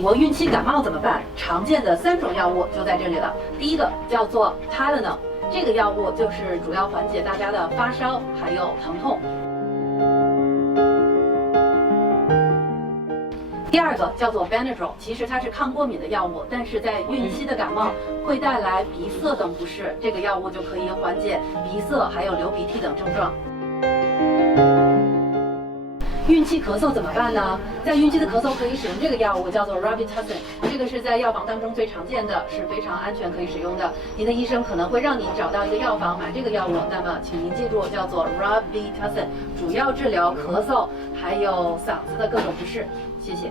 国孕期感冒怎么办？常见的3种药物就在这里了。第一个叫做 Tylenol， 这个药物就是主要缓解大家的发烧还有疼痛。第二个叫做 Benadryl， 其实它是抗过敏的药物，但是在孕期的感冒会带来鼻塞等不适，这个药物就可以缓解鼻塞还有流鼻涕等症状。孕期咳嗽怎么办呢？在孕期的咳嗽可以使用这个药物，叫做 Robitussin， 这个是在药房当中最常见的，是非常安全可以使用的。您的医生可能会让您找到一个药房买这个药物，那么请您记住叫做 Robitussin， 主要治疗咳嗽还有嗓子的各种不适。谢谢。